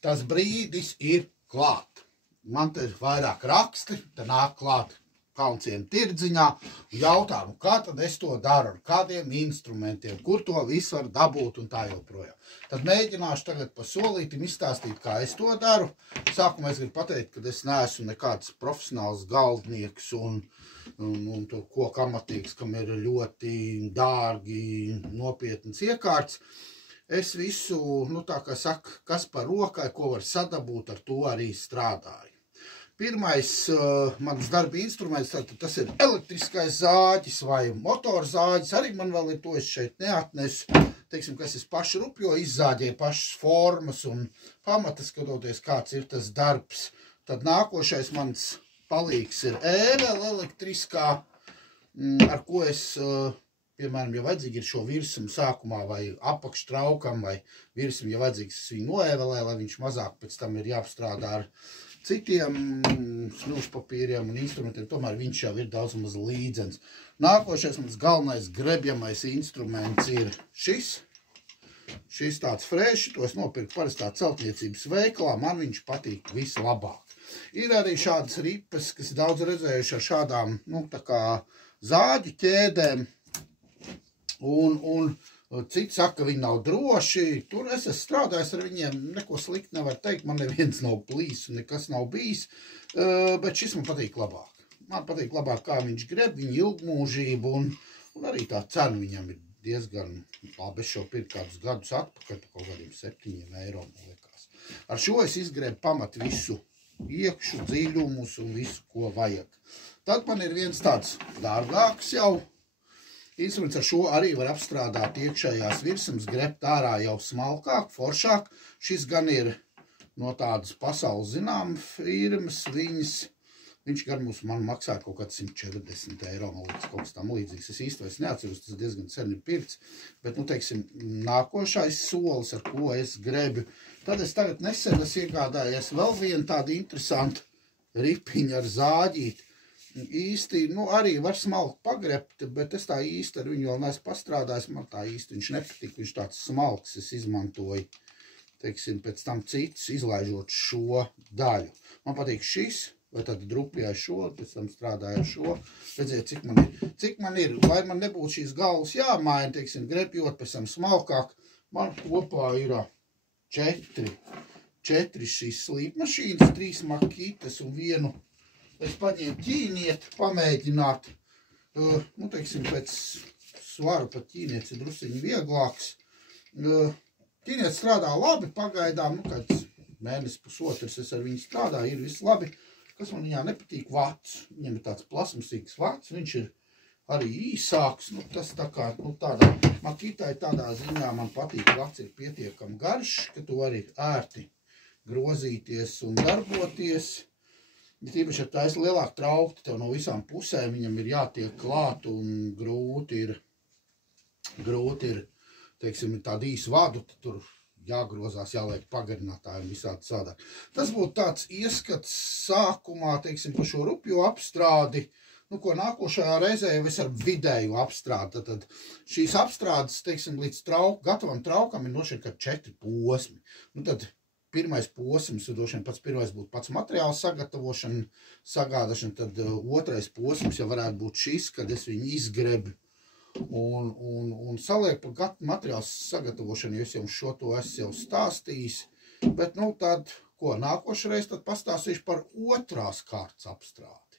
tas brīdis ir klāt. Man te ir vairāk raksti, te nāk klāt Kalnciema tirdziņā un jautā, nu kā tad es to daru, ar kādiem instrumentiem, kur to visu var dabūt un tā joprojām. Tad mēģināšu tagad pa solītim izstāstīt, kā es to daru. Sākumā es gribu pateikt, ka es neesmu nekāds profesionāls galdnieks un to koku amatīgs, kam ir ļoti dārgi, nopietnas iekārts. Es visu, nu tā kā saka, kas par rokai, ko var sadabūt, ar to arī strādāju. Pirmais mans darba instruments, tas ir elektriskais zāģis vai motorzāģis. Arī man vēl ir to, es šeit neatnesu. Teiksim, kas es paši rupjo, izzāģēju pašas formas un pamata, skatoties, kāds ir tas darbs. Tad nākošais mans palīgs ir ēvele elektriskā, ar ko es, piemēram, ja vajadzīgi ir šo virsmu sākumā vai apakštraukam vai virsmu, ja vajadzīgs es viņu noēvelē, lai viņš mazāk pēc tam ir jāapstrādā ar citiem smilšpapīriem un instrumentiem, tomēr viņš jau ir daudz maz līdzens. Nākošais mans galvenais grebjamais instruments ir šis. Šis tāds frēši, to es nopirku parastā celtniecības veikalā, man viņš patīk vislabāk. Ir arī šādas ripes, kas ir daudz redzējuši ar šādām, nu, tā kā zāģu ķēdēm, un citi saka, ka viņi nav droši. Tur es esmu strādājis ar viņiem, neko slikti nevar teikt, man neviens nav plīs un nekas nav bijis, bet šis man patīk labāk. Man patīk labāk, kā viņš greb, viņa ilgmūžību, un arī tā cena viņam ir diezgan labi. Es šo pirku kādus gadus atpakaļ, par kaut kādiem 7 eiro, man liekas. Ar šo es izgrēbu pamat visu iekšu, dziļumus un visu, ko vajag. Tad man ir viens tāds dārgāks jau instruments, ar šo arī var apstrādāt iekšējās virsmas, grebt ārā jau smalkāk, foršāk. Šis gan ir no tādas pasaules zinām firmas, viņš gan man maksā kaut kāds 140 eiro, man liekas, kaut kas tam līdzīgs. Es īsti vairs neatceros, tas diezgan sen ir pirkts, bet, nu, teiksim, nākošais solis, ar ko es grebu. Tad es tagad nesen iegādājies vēl vienu tādu interesantu ripiņu ar zāģīti. Īsti, nu, arī var smalki pagrebt, bet es tā īsti ar viņu vēl neesmu pastrādājis. Man tā īsti viņš nepatīk, viņš tāds smalks, es izmantoju, teiksim, pēc tam citus, izlaižot šo daļu. Man patīk šis, vai tad drupjāju šo, pēc tam strādāju ar šo. Redziet, cik man ir, lai man nebūtu šīs galvas jāmaina, teiksim, grepjot, pēc tam smalkāk. Man kopā ir 4 šīs slīpmašīnas, 3 makitas un vienu. Es paņēmu ķīnieti, pamēģināt, nu, teiksim, pēc svaru pat ķīnietis ir drusiņi vieglāks. Ķīnietis strādā labi, pagaidām, nu, kāds mēnesis pusotrs es ar viņu strādāju, ir viss labi. Kas man viņā nepatīk, vats. Viņam ir tāds plasmasīgs vats, viņš ir arī īsāks, nu, tas tā kā, nu, tādā makitai tādā ziņā man patīk, vats ir pietiekami garš, ka tu vari ērti grozīties un darboties. Ja tīpaši ar taisa lielāku traukti, tev no visām pusēm viņam ir jātiek klāt un grūti ir, teiksim, tādu īsu vadu, tad tur jāgrozās, jāliek pagarinātāji un visādi sādāk. Tas būtu tāds ieskats sākumā, teiksim, par šo rupjo apstrādi, nu, ko nākošajā reizē jau es ar vidēju apstrādi. Tad šīs apstrādes, teiksim, līdz gatavam traukam ir nošķirt kā 4 posmi. Nu, tad pirmais posms, droši vien pats pirmais būtu pats materiāla sagatavošana, sagādāšana, tad otrais posms jau varētu būt šis, kad es viņu izgrebu un salieku par materiālu sagatavošanu, jo es jau šo to esmu jau stāstījis. Bet, nu, tad, ko nākošreiz, tad pastāstīšu par otrās kārtas apstrādi.